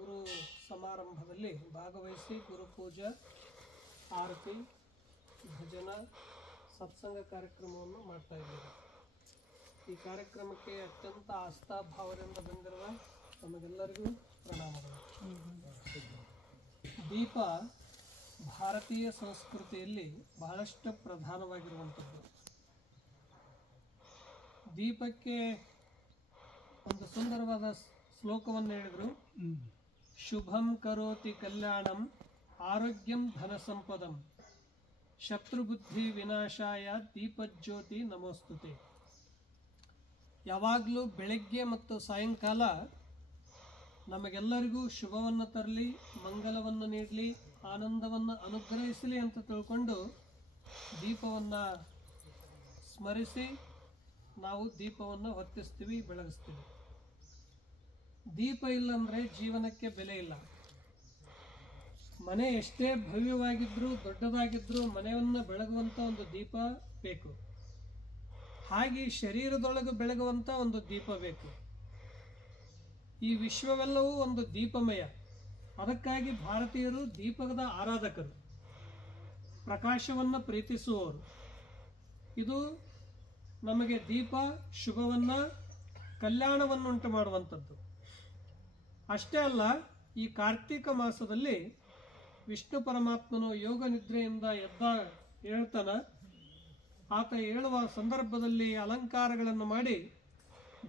ಗುರು ಸಮಾರಂಭದಲ್ಲಿ ಭಾಗವಹಿಸಿ ಗುರುಪೂಜಾ, ಆರತಿ, ಭಜನ, ಸತ್ಸಂಗ ಕಾರ್ಯಕ್ರಮವನ್ನು ಮಾಡ್ತಾ ಇದ್ದೇವೆ. ಈ ಕಾರ್ಯಕ್ರಮಕ್ಕೆ ಅತ್ಯಂತ ಆಸ್ಥಾಭಾವದಿಂದ ಬಂದಿರುವ ನಮಗೆಲ್ಲರಿಗೂ ಪ್ರಣಾಮಗಳು. ದೀಪ ಭಾರತೀಯ ಸಂಸ್ಕೃತಿಯಲ್ಲಿ ಬಹಳಷ್ಟು ಪ್ರಧಾನವಾಗಿರುವಂಥದ್ದು. ದೀಪಕ್ಕೆ ಒಂದು ಸುಂದರವಾದ ಶ್ಲೋಕವನ್ನು ಹೇಳಿದರು. ಶುಭಂ ಕರೋತಿ ಕಲ್ಯಾಣಂ ಆರೋಗ್ಯಂ ಧನ ಸಂಪದಂ ಶತ್ರುಬುದ್ಧಿ ವಿನಾಶಾಯ ದೀಪಜ್ಯೋತಿ ನಮೋಸ್ತುತೆ. ಯಾವಾಗಲೂ ಬೆಳಗ್ಗೆ ಮತ್ತು ಸಾಯಂಕಾಲ ನಮಗೆಲ್ಲರಿಗೂ ಶುಭವನ್ನು ತರಲಿ, ಮಂಗಲವನ್ನು ನೀಡಲಿ, ಆನಂದವನ್ನು ಅನುಗ್ರಹಿಸಲಿ ಅಂತ ತಿಳ್ಕೊಂಡು ದೀಪವನ್ನು ಸ್ಮರಿಸಿ ನಾವು ದೀಪವನ್ನು ಹೊತ್ತಿಸ್ತೀವಿ, ಬೆಳಗಿಸ್ತೀವಿ. ದೀಪ ಇಲ್ಲಂದರೆ ಜೀವನಕ್ಕೆ ಬೆಲೆ ಇಲ್ಲ. ಮನೆ ಎಷ್ಟೇ ಭವ್ಯವಾಗಿದ್ರೂ ದೊಡ್ಡದಾಗಿದ್ರೂ ಮನೆಯನ್ನು ಬೆಳಗುವಂಥ ಒಂದು ದೀಪ ಬೇಕು. ಹಾಗೆ ಶರೀರದೊಳಗೆ ಬೆಳಗುವಂಥ ಒಂದು ದೀಪ ಬೇಕು. ಈ ವಿಶ್ವವೆಲ್ಲವೂ ಒಂದು ದೀಪಮಯ. ಅದಕ್ಕಾಗಿ ಭಾರತೀಯರು ದೀಪದ ಆರಾಧಕರು, ಪ್ರಕಾಶವನ್ನು ಪ್ರೀತಿಸುವವರು. ಇದು ನಮಗೆ ದೀಪ ಶುಭವನ್ನು, ಕಲ್ಯಾಣವನ್ನುಂಟು ಮಾಡುವಂಥದ್ದು. ಅಷ್ಟೇ ಅಲ್ಲ, ಈ ಕಾರ್ತೀಕ ಮಾಸದಲ್ಲಿ ವಿಷ್ಣು ಪರಮಾತ್ಮನು ಯೋಗ ನಿದ್ರೆಯಿಂದ ಹೇಳ್ತಾನ. ಆತ ಹೇಳುವ ಸಂದರ್ಭದಲ್ಲಿ ಅಲಂಕಾರಗಳನ್ನು ಮಾಡಿ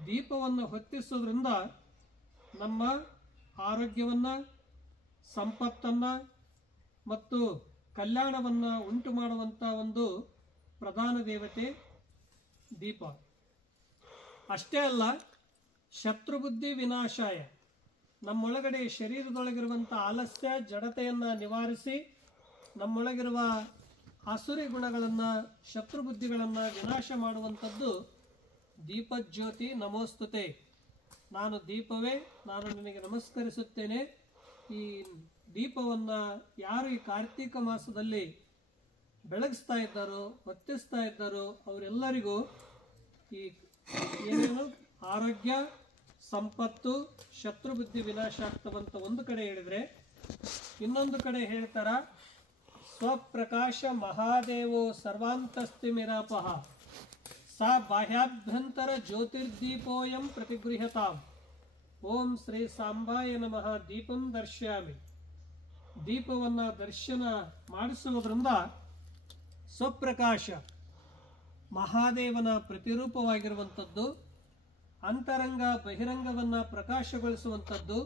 ದೀಪವನ್ನು ಹೊತ್ತಿಸೋದ್ರಿಂದ ನಮ್ಮ ಆರೋಗ್ಯವನ್ನು, ಸಂಪತ್ತನ್ನು ಮತ್ತು ಕಲ್ಯಾಣವನ್ನು ಉಂಟು ಮಾಡುವಂಥ ಒಂದು ಪ್ರಧಾನ ದೇವತೆ ದೀಪ. ಅಷ್ಟೇ ಅಲ್ಲ, ಶತ್ರುಬುದ್ಧಿ ವಿನಾಶಾಯ, ನಮ್ಮೊಳಗಡೆ ಶರೀರದೊಳಗಿರುವಂಥ ಆಲಸ್ಯ, ಜಡತೆಯನ್ನು ನಿವಾರಿಸಿ ನಮ್ಮೊಳಗಿರುವ ಆಸುರಿ ಗುಣಗಳನ್ನು, ಶತ್ರುಬುದ್ಧಿಗಳನ್ನು ವಿನಾಶ ಮಾಡುವಂಥದ್ದು ದೀಪಜ್ಯೋತಿ ನಮೋಸ್ತುತೆ. ನಾನು ದೀಪವೇ, ನಾನು ನಿನಗೆ ನಮಸ್ಕರಿಸುತ್ತೇನೆ. ಈ ದೀಪವನ್ನು ಯಾರು ಈ ಕಾರ್ತೀಕ ಮಾಸದಲ್ಲಿ ಬೆಳಗಿಸ್ತಾ ಇದ್ದಾರೋ, ಹೊತ್ತಿಸ್ತಾ ಇದ್ದಾರೋ ಅವರೆಲ್ಲರಿಗೂ ಈ ಏನೇನು ಆರೋಗ್ಯ, ಸಂಪತ್ತು, ಶತ್ರುಬುದ್ಧಿ ವಿನಾಶ ಆಗ್ತವಂತ ಒಂದು ಕಡೆ ಹೇಳಿದರೆ, ಇನ್ನೊಂದು ಕಡೆ ಹೇಳ್ತಾರ ಸ್ವಪ್ರಕಾಶ ಮಹಾದೇವೋ ಸರ್ವಾಂತಸ್ತಿಮಿರಾಪಹ ಸಾ ಬಾಹ್ಯಾಭ್ಯಂತರ ಜ್ಯೋತಿರ್ದೀಪೋಯಂ ಪ್ರತಿಗೃಹತಾಂ ಓಂ ಶ್ರೀ ಸಾಂಬಾಯ ನಮಃ ದೀಪಂ ದರ್ಶಯಾಮಿ. ದೀಪವನ್ನು ದರ್ಶನ ಮಾಡಿಸುವುದರಿಂದ ಸ್ವಪ್ರಕಾಶ ಮಹಾದೇವನ ಪ್ರತಿರೂಪವಾಗಿರುವಂಥದ್ದು, ಅಂತರಂಗ ಬಹಿರಂಗವನ್ನು ಪ್ರಕಾಶಗೊಳಿಸುವಂಥದ್ದು.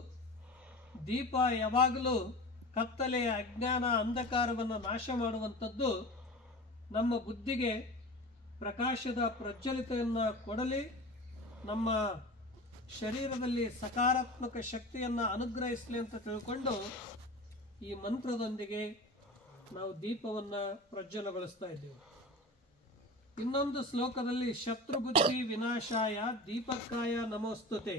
ದೀಪ ಯಾವಾಗಲೂ ಕತ್ತಲೆ, ಅಜ್ಞಾನ, ಅಂಧಕಾರವನ್ನು ನಾಶ ಮಾಡುವಂಥದ್ದು. ನಮ್ಮ ಬುದ್ಧಿಗೆ ಪ್ರಕಾಶದ ಪ್ರಜ್ವಲಿತೆಯನ್ನು ಕೊಡಲಿ, ನಮ್ಮ ಶರೀರದಲ್ಲಿ ಸಕಾರಾತ್ಮಕ ಶಕ್ತಿಯನ್ನು ಅನುಗ್ರಹಿಸಲಿ ಅಂತ ತಿಳ್ಕೊಂಡು ಈ ಮಂತ್ರದೊಂದಿಗೆ ನಾವು ದೀಪವನ್ನು ಪ್ರಜ್ವಲಗೊಳಿಸ್ತಾ ಇದ್ದೇವೆ. ಇನ್ನೊಂದು ಶ್ಲೋಕದಲ್ಲಿ ಶತ್ರುಬುದ್ಧಿ ವಿನಾಶಾಯ ದೀಪಕ್ಕಾಯ ನಮೋಸ್ತುತೆ.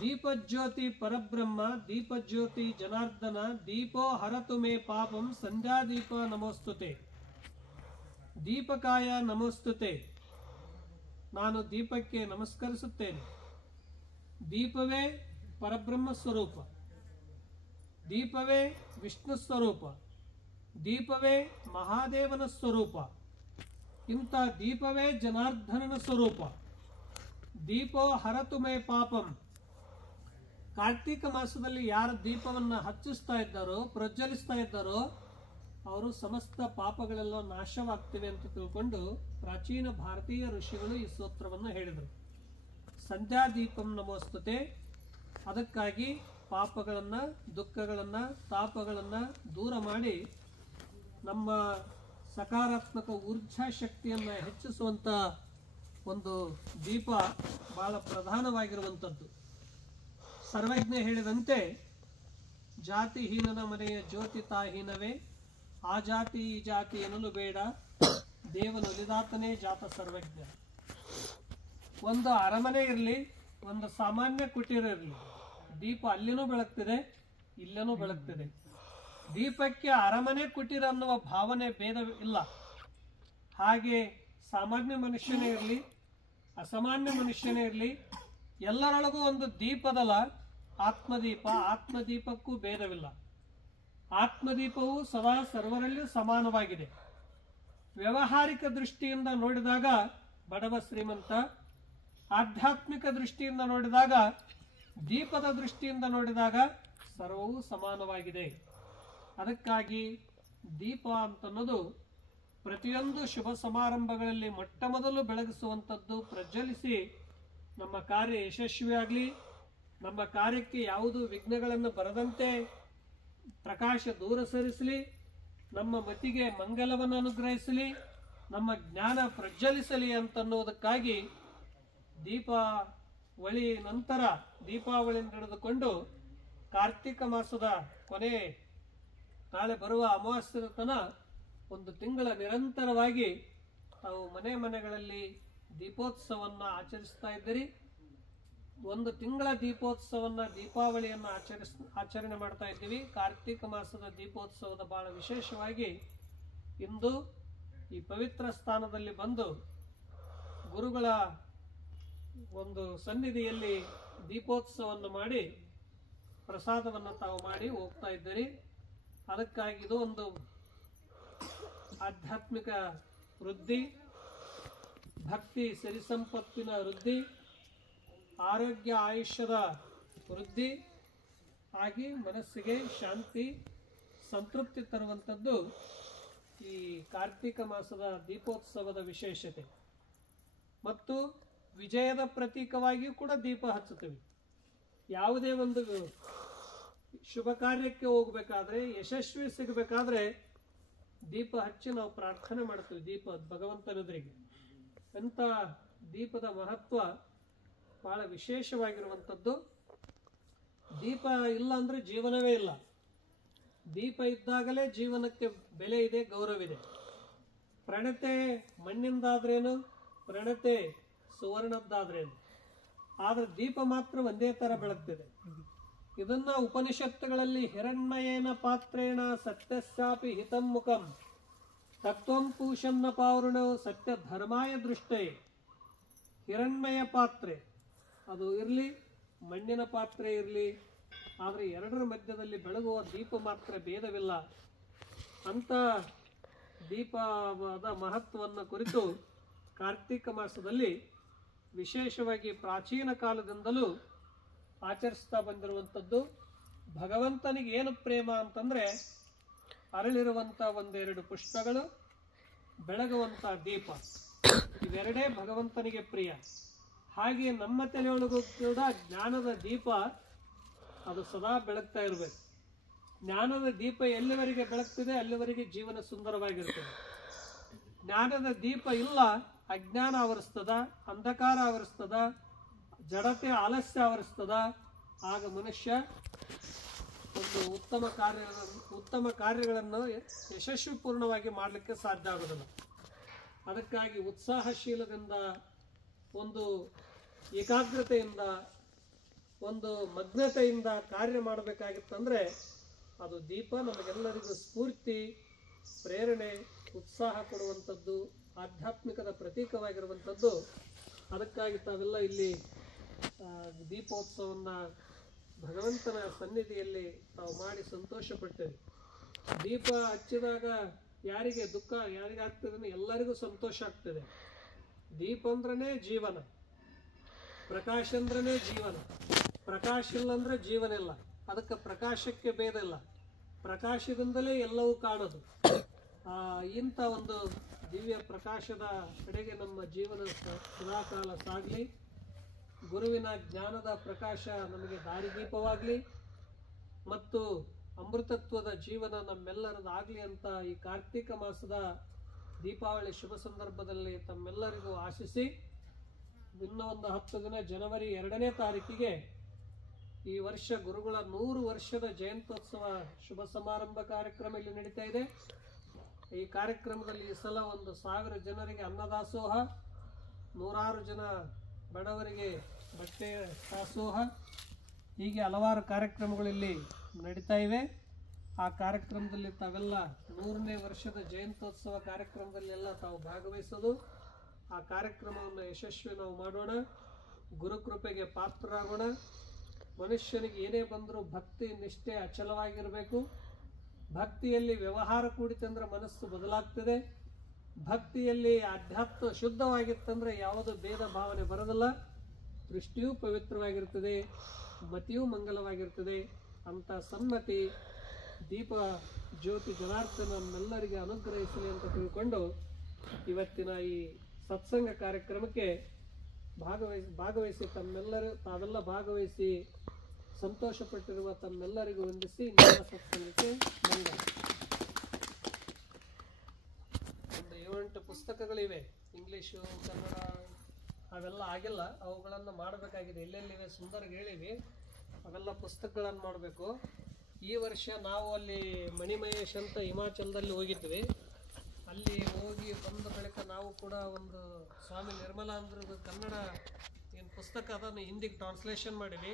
ದೀಪಜ್ಯೋತಿ ಪರಬ್ರಹ್ಮ ದೀಪಜ್ಯೋತಿ ಜನಾರ್ದನ ದೀಪೋ ಹರತು ಮೇ ಪಾಪಂ ಸಂಧ್ಯಾದೀಪ ನಮೋಸ್ತುತೆ. ದೀಪಕಾಯ ನಮೋಸ್ತುತೆ. ನಾನು ದೀಪಕ್ಕೆ ನಮಸ್ಕರಿಸುತ್ತೇನೆ. ದೀಪವೇ ಪರಬ್ರಹ್ಮ ಸ್ವರೂಪ, ದೀಪವೇ ವಿಷ್ಣು ಸ್ವರೂಪ, ದೀಪವೇ ಮಹಾದೇವನ ಸ್ವರೂಪ. ಇಂಥ ದೀಪವೇ ಜನಾರ್ದನನ ಸ್ವರೂಪ. ದೀಪೋ ಹರತು ಮೇ ಪಾಪಂ. ಕಾರ್ತೀಕ ಮಾಸದಲ್ಲಿ ಯಾರು ದೀಪವನ್ನು ಹಚ್ಚಿಸ್ತಾ ಇದ್ದಾರೋ, ಪ್ರಜ್ವಲಿಸ್ತಾ ಇದ್ದಾರೋ ಅವರು ಸಮಸ್ತ ಪಾಪಗಳೆಲ್ಲ ನಾಶವಾಗ್ತಿವೆ ಅಂತ ತಿಳ್ಕೊಂಡು ಪ್ರಾಚೀನ ಭಾರತೀಯ ಋಷಿಗಳು ಈ ಸ್ತೋತ್ರವನ್ನು ಹೇಳಿದರು. ಸಂಧ್ಯಾದೀಪಂ ನಮೋಸ್ತುತೆ. ಅದಕ್ಕಾಗಿ ಪಾಪಗಳನ್ನು, ದುಃಖಗಳನ್ನು, ತಾಪಗಳನ್ನು ದೂರ ಮಾಡಿ ನಮ್ಮ ಸಕಾರಾತ್ಮಕ ಊರ್ಜಾ ಶಕ್ತಿಯನ್ನು ಹೆಚ್ಚಿಸುವಂಥ ಒಂದು ದೀಪ ಬಹಳ ಪ್ರಧಾನವಾಗಿರುವಂಥದ್ದು. ಸರ್ವಜ್ಞ ಹೇಳಿದಂತೆ ಜಾತಿಹೀನನ ಮನೆಯ ಜ್ಯೋತಿ ತಾಹೀನವೇ, ಆ ಜಾತಿ ಈ ಜಾತಿ ಎನ್ನಲು ಬೇಡ, ದೇವನೊಲಿದಾತನೇ ಜಾತ ಸರ್ವಜ್ಞ. ಒಂದು ಅರಮನೆ ಇರಲಿ, ಒಂದು ಸಾಮಾನ್ಯ ಕುಟೀರ ಇರಲಿ, ದೀಪ ಅಲ್ಲಿನೂ ಬೆಳಗ್ತಿದೆ, ಇಲ್ಲನೂ ಬೆಳಗ್ತಿದೆ. ದೀಪಕ್ಕೆ ಅರಮನೆ ಕುಟೀರ ಅನ್ನುವ ಭಾವನೆ ಭೇದ ಇಲ್ಲ. ಹಾಗೆ ಸಾಮಾನ್ಯ ಮನುಷ್ಯನೇ ಇರಲಿ, ಅಸಾಮಾನ್ಯ ಮನುಷ್ಯನೇ ಇರಲಿ, ಎಲ್ಲರೊಳಗೂ ಒಂದು ದೀಪದಲ್ಲ. ಆತ್ಮದೀಪ. ಆತ್ಮದೀಪಕ್ಕೂ ಭೇದವಿಲ್ಲ. ಆತ್ಮದೀಪವು ಸದಾ ಸರ್ವರಲ್ಲಿಯೂ ಸಮಾನವಾಗಿದೆ. ವ್ಯಾವಹಾರಿಕ ದೃಷ್ಟಿಯಿಂದ ನೋಡಿದಾಗ ಬಡವ ಶ್ರೀಮಂತ, ಆಧ್ಯಾತ್ಮಿಕ ದೃಷ್ಟಿಯಿಂದ ನೋಡಿದಾಗ, ದೀಪದ ದೃಷ್ಟಿಯಿಂದ ನೋಡಿದಾಗ ಸರ್ವವೂ ಸಮಾನವಾಗಿದೆ. ಅದಕ್ಕಾಗಿ ದೀಪ ಅಂತನ್ನೋದು ಪ್ರತಿಯೊಂದು ಶುಭ ಸಮಾರಂಭಗಳಲ್ಲಿ ಮೊಟ್ಟ ಮೊದಲು ಬೆಳಗಿಸುವಂಥದ್ದು, ಪ್ರಜ್ವಲಿಸಿ ನಮ್ಮ ಕಾರ್ಯ ಯಶಸ್ವಿಯಾಗಲಿ, ನಮ್ಮ ಕಾರ್ಯಕ್ಕೆ ಯಾವುದು ವಿಘ್ನಗಳನ್ನು ಬರದಂತೆ ಪ್ರಕಾಶ ದೂರ ಸರಿಸಲಿ, ನಮ್ಮ ಮತಿಗೆ ಮಂಗಲವನ್ನು ಅನುಗ್ರಹಿಸಲಿ, ನಮ್ಮ ಜ್ಞಾನ ಪ್ರಜ್ವಲಿಸಲಿ ಅಂತನ್ನುವುದಕ್ಕಾಗಿ ದೀಪಾವಳಿ ನಂತರ, ದೀಪಾವಳಿಯಿಂದ ಹಿಡಿದುಕೊಂಡು ಕಾರ್ತಿಕ ಮಾಸದ ಕೊನೆ ನಾಳೆ ಬರುವ ಅಮಾವಾಸ್ಯದ ತನಕ ಒಂದು ತಿಂಗಳ ನಿರಂತರವಾಗಿ ತಾವು ಮನೆ ಮನೆಗಳಲ್ಲಿ ದೀಪೋತ್ಸವವನ್ನು ಆಚರಿಸ್ತಾ ಇದ್ದೀರಿ. ಒಂದು ತಿಂಗಳ ದೀಪೋತ್ಸವನ್ನ, ದೀಪಾವಳಿಯನ್ನು ಆಚರಣೆ ಮಾಡ್ತಾ ಇದ್ದೀವಿ. ಕಾರ್ತಿಕ ಮಾಸದ ದೀಪೋತ್ಸವದ ಬಹಳ ವಿಶೇಷವಾಗಿ ಇಂದು ಈ ಪವಿತ್ರ ಸ್ಥಾನದಲ್ಲಿ ಬಂದು ಗುರುಗಳ ಒಂದು ಸನ್ನಿಧಿಯಲ್ಲಿ ದೀಪೋತ್ಸವವನ್ನು ಮಾಡಿ ಪ್ರಸಾದವನ್ನು ತಾವು ಮಾಡಿ ಹೋಗ್ತಾ ಇದ್ದೀರಿ. ಅದಕ್ಕಾಗಿ ಇದು ಒಂದು ಆಧ್ಯಾತ್ಮಿಕ ವೃದ್ಧಿ, ಭಕ್ತಿ ಸಿರಿ ಸಂಪತ್ತಿನ ವೃದ್ಧಿ, ಆರೋಗ್ಯ ಆಯುಷ್ಯದ ವೃದ್ಧಿ ಆಗಿ ಮನಸ್ಸಿಗೆ ಶಾಂತಿ ಸಂತೃಪ್ತಿ ತರುವಂಥದ್ದು ಈ ಕಾರ್ತಿಕ ಮಾಸದ ದೀಪೋತ್ಸವದ ವಿಶೇಷತೆ. ಮತ್ತು ವಿಜಯದ ಪ್ರತೀಕವಾಗಿಯೂ ಕೂಡ ದೀಪ ಹಚ್ಚುತ್ತೇವೆ. ಯಾವುದೇ ಒಂದು ಶುಭ ಕಾರ್ಯಕ್ಕೆ ಹೋಗಬೇಕಾದ್ರೆ, ಯಶಸ್ವಿ ಸಿಗಬೇಕಾದ್ರೆ ದೀಪ ಹಚ್ಚಿ ನಾವು ಪ್ರಾರ್ಥನೆ ಮಾಡ್ತೀವಿ. ದೀಪ ಭಗವಂತನೆದುರಿಗೆ ಅಂತ ದೀಪದ ಮಹತ್ವ ಬಹಳ ವಿಶೇಷವಾಗಿರುವಂಥದ್ದು. ದೀಪ ಇಲ್ಲ ಅಂದ್ರೆ ಜೀವನವೇ ಇಲ್ಲ. ದೀಪ ಇದ್ದಾಗಲೇ ಜೀವನಕ್ಕೆ ಬೆಲೆ ಇದೆ, ಗೌರವಿದೆ. ಪ್ರಣತೆ ಮಣ್ಣಿಂದಾದ್ರೇನು, ಪ್ರಣತೆ ಸುವರ್ಣದ್ದಾದ್ರೇನು, ಆದ್ರೆ ದೀಪ ಮಾತ್ರ ಒಂದೇ ತರ ಬೆಳಗ್ತಿದೆ. ಇದನ್ನ ಉಪನಿಷತ್ತುಗಳಲ್ಲಿ ಹಿರಣ್ಮಯೇನ ಪಾತ್ರೇಣ ಸತ್ಯಸ್ಯಾಪಿ ಹಿತಂ ಮುಖಂ ತತ್ವಂ ಪೂಷನ್ನ ಪಾವೃಣೋ ಸತ್ಯ ಧರ್ಮಾಯ ದೃಷ್ಟೇ. ಹಿರಣ್ಮಯ ಪಾತ್ರೆ ಅದು ಇರಲಿ, ಮಣ್ಣಿನ ಪಾತ್ರೆ ಇರಲಿ, ಆದರೆ ಎರಡರ ಮಧ್ಯದಲ್ಲಿ ಬೆಳಗುವ ದೀಪ ಮಾತ್ರ ಭೇದವಿಲ್ಲ ಅಂತ ದೀಪದ ಮಹತ್ವವನ್ನು ಕುರಿತು ಕಾರ್ತಿಕ ಮಾಸದಲ್ಲಿ ವಿಶೇಷವಾಗಿ ಪ್ರಾಚೀನ ಕಾಲದಿಂದಲೂ ಆಚರಿಸ್ತಾ ಬಂದಿರುವಂಥದ್ದು. ಭಗವಂತನಿಗೆ ಏನು ಪ್ರೇಮ ಅಂತಂದ್ರೆ ಅರಳಿರುವಂಥ ಒಂದೆರಡು ಪುಷ್ಪಗಳು, ಬೆಳಗುವಂಥ ದೀಪ, ಇವೆರಡೇ ಭಗವಂತನಿಗೆ ಪ್ರಿಯ. ಹಾಗೆ ನಮ್ಮ ತಲೆಯೊಳಗೂ ಕೂಡ ಜ್ಞಾನದ ದೀಪ ಅದು ಸದಾ ಬೆಳಗ್ತಾ ಇರಬೇಕು. ಜ್ಞಾನದ ದೀಪ ಎಲ್ಲಿವರೆಗೆ ಬೆಳಗ್ತಿದೆ ಅಲ್ಲಿವರೆಗೆ ಜೀವನ ಸುಂದರವಾಗಿರ್ತದೆ. ಜ್ಞಾನದ ದೀಪ ಇಲ್ಲ, ಅಜ್ಞಾನ ಆವರಿಸ್ತದ, ಅಂಧಕಾರ ಆವರಿಸ್ತದ, ಜಡತೆ ಆಲಸ್ಯ ಆವರಿಸ್ತದ. ಆಗ ಮನುಷ್ಯ ಒಂದು ಉತ್ತಮ ಕಾರ್ಯಗಳನ್ನು ಯಶಸ್ವಿಪೂರ್ಣವಾಗಿ ಮಾಡಲಿಕ್ಕೆ ಸಾಧ್ಯ ಆಗೋದಿಲ್ಲ. ಅದಕ್ಕಾಗಿ ಉತ್ಸಾಹಶೀಲದಿಂದ, ಒಂದು ಏಕಾಗ್ರತೆಯಿಂದ, ಒಂದು ಮಗ್ನತೆಯಿಂದ ಕಾರ್ಯ ಮಾಡಬೇಕಾಗಿತ್ತಂದ್ರೆ ಅದು ದೀಪ ನಮಗೆಲ್ಲರಿಗೂ ಸ್ಫೂರ್ತಿ, ಪ್ರೇರಣೆ, ಉತ್ಸಾಹ ಕೊಡುವಂಥದ್ದು, ಆಧ್ಯಾತ್ಮಿಕದ ಪ್ರತೀಕವಾಗಿರುವಂಥದ್ದು. ಅದಕ್ಕಾಗಿ ತಾವೆಲ್ಲ ಇಲ್ಲಿ ದೀಪೋತ್ಸವವನ್ನು ಭಗವಂತನ ಸನ್ನಿಧಿಯಲ್ಲಿ ತಾವು ಮಾಡಿ ಸಂತೋಷಪಟ್ಟೇವೆ. ದೀಪ ಹಚ್ಚಿದಾಗ ಯಾರಿಗೆ ದುಃಖ ಯಾರಿಗಾಗ್ತದೆ, ಎಲ್ಲರಿಗೂ ಸಂತೋಷ ಆಗ್ತದೆ. ದೀಪ ಅಂದ್ರೇ ಜೀವನ, ಪ್ರಕಾಶ ಅಂದ್ರೇ ಜೀವನ. ಪ್ರಕಾಶ ಇಲ್ಲ ಅಂದ್ರೆ ಜೀವನ ಇಲ್ಲ. ಅದಕ್ಕೆ ಪ್ರಕಾಶಕ್ಕೆ ಭೇದ ಇಲ್ಲ, ಪ್ರಕಾಶದಿಂದಲೇ ಎಲ್ಲವೂ ಕಾಣೋದು. ಇಂಥ ಒಂದು ದಿವ್ಯ ಪ್ರಕಾಶದ ಕಡೆಗೆ ನಮ್ಮ ಜೀವನ ಸದಾಕಾಲ ಸಾಗಲಿ. ಗುರುವಿನ ಜ್ಞಾನದ ಪ್ರಕಾಶ ನಮಗೆ ದಾರಿದೀಪವಾಗಲಿ ಮತ್ತು ಅಮೃತತ್ವದ ಜೀವನ ನಮ್ಮೆಲ್ಲರದಾಗಲಿ ಅಂತ ಈ ಕಾರ್ತಿಕ ಮಾಸದ ದೀಪಾವಳಿ ಶುಭ ಸಂದರ್ಭದಲ್ಲಿ ತಮ್ಮೆಲ್ಲರಿಗೂ ಆಶಿಸಿ, ಇನ್ನು ಒಂದು 10 ದಿನ ಜನವರಿ 2ನೇ ತಾರೀಕಿಗೆ ಈ ವರ್ಷ ಗುರುಗಳ 100 ವರ್ಷದ ಜಯಂತ್ಯೋತ್ಸವ ಶುಭ ಸಮಾರಂಭ ಕಾರ್ಯಕ್ರಮ ಇಲ್ಲಿ ನಡೀತಾ ಇದೆ. ಈ ಕಾರ್ಯಕ್ರಮದಲ್ಲಿ ಈ ಸಲ 1000 ಜನರಿಗೆ ಅನ್ನದಾಸೋಹ, 100 ಜನ ಬಡವರಿಗೆ ಬಟ್ಟೆ ದಾಸೋಹ, ಹೀಗೆ ಹಲವಾರು ಕಾರ್ಯಕ್ರಮಗಳಲ್ಲಿ ನಡೀತಾ ಇವೆ. ಆ ಕಾರ್ಯಕ್ರಮದಲ್ಲಿ ತಾವೆಲ್ಲ 100ನೇ ವರ್ಷದ ಜಯಂತ್ಯೋತ್ಸವ ಕಾರ್ಯಕ್ರಮದಲ್ಲಿ ಎಲ್ಲ ತಾವು ಭಾಗವಹಿಸೋದು. ಆ ಕಾರ್ಯಕ್ರಮವನ್ನು ಯಶಸ್ವಿ ನಾವು ಮಾಡೋಣ, ಗುರುಕೃಪೆಗೆ ಪಾತ್ರರಾಗೋಣ. ಮನುಷ್ಯನಿಗೆ ಏನೇ ಬಂದರೂ ಭಕ್ತಿ ನಿಷ್ಠೆ ಅಚಲವಾಗಿರಬೇಕು. ಭಕ್ತಿಯಲ್ಲಿ ವ್ಯವಹಾರ ಕೂಡಿತಂದ್ರೆ ಮನಸ್ಸು ಬದಲಾಗ್ತದೆ. ಭಕ್ತಿಯಲ್ಲಿ ಆಧ್ಯಾತ್ಮ ಶುದ್ಧವಾಗಿತ್ತಂದ್ರೆ ಯಾವುದೋ ಭೇದ ಭಾವನೆ ಬರೋದಿಲ್ಲ. ದೃಷ್ಟಿಯೂ ಪವಿತ್ರವಾಗಿರ್ತದೆ, ಮತಿಯೂ ಮಂಗಲವಾಗಿರ್ತದೆ. ಅಂತ ಸನ್ಮತಿ ದೀಪ ಜ್ಯೋತಿ ಜನಾರ್ದನ ನಮ್ಮೆಲ್ಲರಿಗೆ ಅನುಗ್ರಹಿಸಲಿ ಅಂತ ತಿಳ್ಕೊಂಡು ಇವತ್ತಿನ ಈ ಸತ್ಸಂಗ ಕಾರ್ಯಕ್ರಮಕ್ಕೆ ಭಾಗವಹಿಸಿ ತಮ್ಮೆಲ್ಲರೂ ತಾವೆಲ್ಲ ಭಾಗವಹಿಸಿ ಸಂತೋಷಪಟ್ಟಿರುವ ತಮ್ಮೆಲ್ಲರಿಗೂ ವಂದಿಸಿ ಇಂದಿನ ಸತ್ಸಂಗಕ್ಕೆ ಮಂಗಳ. ಒಂದು 7-8 ಪುಸ್ತಕಗಳಿವೆ, ಇಂಗ್ಲೀಷು, ಕನ್ನಡ ಅವೆಲ್ಲ ಆಗಿಲ್ಲ. ಅವುಗಳನ್ನು ಮಾಡಬೇಕಾಗಿದೆ. ಎಲ್ಲೆಲ್ಲಿವೆ ಸುಂದರ್ಗೆ ಹೇಳಿವಿ, ಅವೆಲ್ಲ ಪುಸ್ತಕಗಳನ್ನು ಮಾಡಬೇಕು. ಈ ವರ್ಷ ನಾವು ಅಲ್ಲಿ ಮಣಿಮಹೇಶ್ ಅಂತ ಹಿಮಾಚಲದಲ್ಲಿ ಹೋಗಿದ್ವಿ. ಅಲ್ಲಿ ಹೋಗಿ ಬಂದ ಬಳಿಕ ನಾವು ಕೂಡ ಒಂದು ಸ್ವಾಮಿ ನಿರ್ಮಲಾನಂದರದು ಕನ್ನಡ ಏನು ಪುಸ್ತಕ ಅದನ್ನು ಹಿಂದಿಗೆ ಟ್ರಾನ್ಸ್ಲೇಷನ್ ಮಾಡೀವಿ.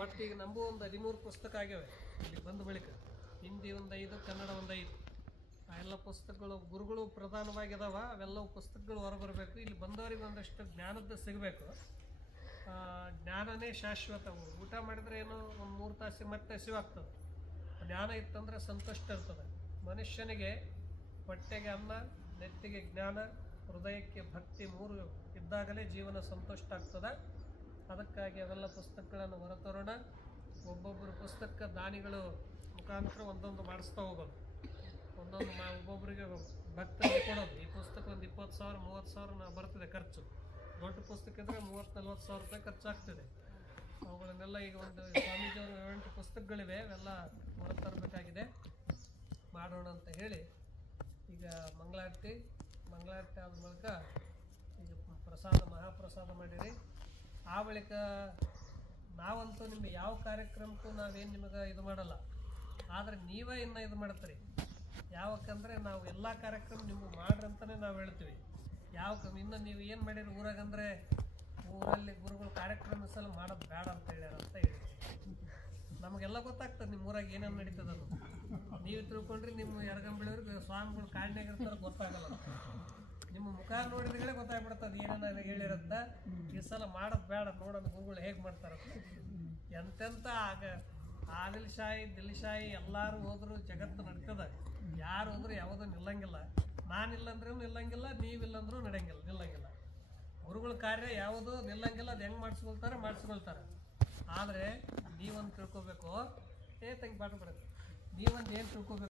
ಒಟ್ಟಿಗೆ ನಮಗೂ ಒಂದು 13 ಪುಸ್ತಕ ಆಗ್ಯಾವೆ. ಇಲ್ಲಿ ಬಂದ ಬಳಿಕ ಹಿಂದಿ ಒಂದು 5, ಕನ್ನಡ ಒಂದು 5. ಆ ಎಲ್ಲ ಪುಸ್ತಕಗಳು ಗುರುಗಳು ಪ್ರಧಾನವಾಗಿದಾವ. ಅವೆಲ್ಲವೂ ಪುಸ್ತಕಗಳು ಹೊರಬರಬೇಕು. ಇಲ್ಲಿ ಬಂದವರಿಗೆ ಒಂದಷ್ಟು ಜ್ಞಾನದ್ದು ಸಿಗಬೇಕು. ಜ್ಞಾನನೇ ಶಾಶ್ವತ. ಊಟ ಮಾಡಿದರೆ ಏನೋ ಒಂದು 3 ತಾಸಿಗೆ ಮತ್ತೆ ಹಸಿವಾಗ್ತದೆ. ಜ್ಞಾನ ಇತ್ತಂದ್ರೆ ಸಂತುಷ್ಟ ಇರ್ತದೆ. ಮನುಷ್ಯನಿಗೆ ಹೊಟ್ಟೆಗೆ ಅನ್ನ, ನೆತ್ತಿಗೆ ಜ್ಞಾನ, ಹೃದಯಕ್ಕೆ ಭಕ್ತಿ 3 ಇದ್ದಾಗಲೇ ಜೀವನ ಸಂತುಷ್ಟ ಆಗ್ತದೆ. ಅದಕ್ಕಾಗಿ ಅವೆಲ್ಲ ಪುಸ್ತಕಗಳನ್ನು ಹೊರತರೋಣ. ಒಬ್ಬೊಬ್ಬರು ಪುಸ್ತಕ ದಾನಿಗಳು ಮುಖಾಂತರ ಒಂದೊಂದು ಮಾಡಿಸ್ತಾ ಹೋಗೋದು. ಒಬ್ಬೊಬ್ಬರಿಗೆ ಭಕ್ತರಿಗೆ ಕೊಡೋದು. ಈ ಪುಸ್ತಕ ಒಂದು 20,000 30,000 ಬರ್ತದೆ ಖರ್ಚು. ದೊಡ್ಡ ಪುಸ್ತಕ ಇದ್ದರೆ 30-40 ರೂಪಾಯಿ ಖರ್ಚಾಗ್ತದೆ. ಅವುಗಳನ್ನೆಲ್ಲ ಈಗ ಒಂದು ಸ್ವಾಮೀಜಿಯವರು 7 ಪುಸ್ತಕಗಳಿವೆ, ಅವೆಲ್ಲ ಹೊರತರಬೇಕಾಗಿದೆ. ಮಾಡೋಣ ಅಂತ ಹೇಳಿ ಈಗ ಮಂಗಳಾರತಿ ಆದ ಮೂಲಕ ಈಗ ಮಹಾಪ್ರಸಾದ ಮಾಡಿರಿ. ಆ ಬಳಿಕ ನಾವಂತೂ ನಿಮಗೆ ಯಾವ ಕಾರ್ಯಕ್ರಮಕ್ಕೂ ನಾವೇನು ನಿಮಗೆ ಇದು ಮಾಡಲ್ಲ. ಆದರೆ ನೀವೇ ಇನ್ನು ಇದು ಮಾಡ್ತೀರಿ. ಯಾವಕ್ಕಂದರೆ ನಾವು ಎಲ್ಲ ಕಾರ್ಯಕ್ರಮ ನಿಮ್ಗೆ ಮಾಡ್ರಂತಲೇ ನಾವು ಹೇಳ್ತೀವಿ. ಇನ್ನು ನೀವು ಏನು ಮಾಡಿರಿ ಊರಾಗಂದರೆ ಊರಲ್ಲಿ ಗುರುಗಳು ಕಾರ್ಯಕ್ರಮ ಸಲ ಮಾಡೋದು ಬೇಡ ಅಂತ ಹೇಳ್ಯಾರ ಅಂತ ಹೇಳಿ ನಮಗೆಲ್ಲ ಗೊತ್ತಾಗ್ತದೆ ನಿಮ್ಮ ಊರಾಗ ಏನೇನು ನಡೀತದೆ ಅದು. ನೀವು ತಿಳ್ಕೊಂಡ್ರಿ ನಿಮ್ಮ ಯರಗಂಬಳಿಯವ್ರಿಗೆ ಸ್ವಾಮಿಗಳು ಕಾಡಿನಾಗಿರ್ತಾರೆ ಗೊತ್ತಾಗಲ್ಲ. ನಿಮ್ಮ ಮುಖ ನೋಡಿದ್ರೆ ಗೊತ್ತಾಗ್ಬಿಡ್ತದೆ ಏನೇನು ಹೇಳಿರಂತ. ಈ ಸಲ ಮಾಡೋದು ಬೇಡ, ನೋಡೋಣ ಗುರುಗಳು ಹೇಗೆ ಮಾಡ್ತಾರಂತ. ಎಂತೆಂಥ ಆದಿಲ್ಶಾಹಿ ದಿಲ್ಶಾಹಿ ಎಲ್ಲರೂ ಹೋದ್ರು ಜಗತ್ತು ನಡ್ತದೆ. ಯಾರು ಹೋದ್ರು ಯಾವುದೂ ನಿಲ್ಲಂಗಿಲ್ಲ. ನಾನಿಲ್ಲಂದ್ರೂ ನಿಲ್ಲಂಗಿಲ್ಲ, ನೀವಿಲ್ಲಂದ್ರೂ ನಿಲ್ಲಂಗಿಲ್ಲ. ಗುರುಗಳ ಕಾರ್ಯ ಯಾವುದೂ ನಿಲ್ಲಂಗಿಲ್ಲ. ಅದು ಹೆಂಗೆ ಮಾಡಿಸ್ಕೊಳ್ತಾರೆ. ಆದರೆ ನೀವೊಂದು ತಿಳ್ಕೊಬೇಕು. ತಂಗಿ ಪಾಠ ಬಿಡೋದು. ನೀವೊಂದು ಏನು ತಿಳ್ಕೊಬೇಕು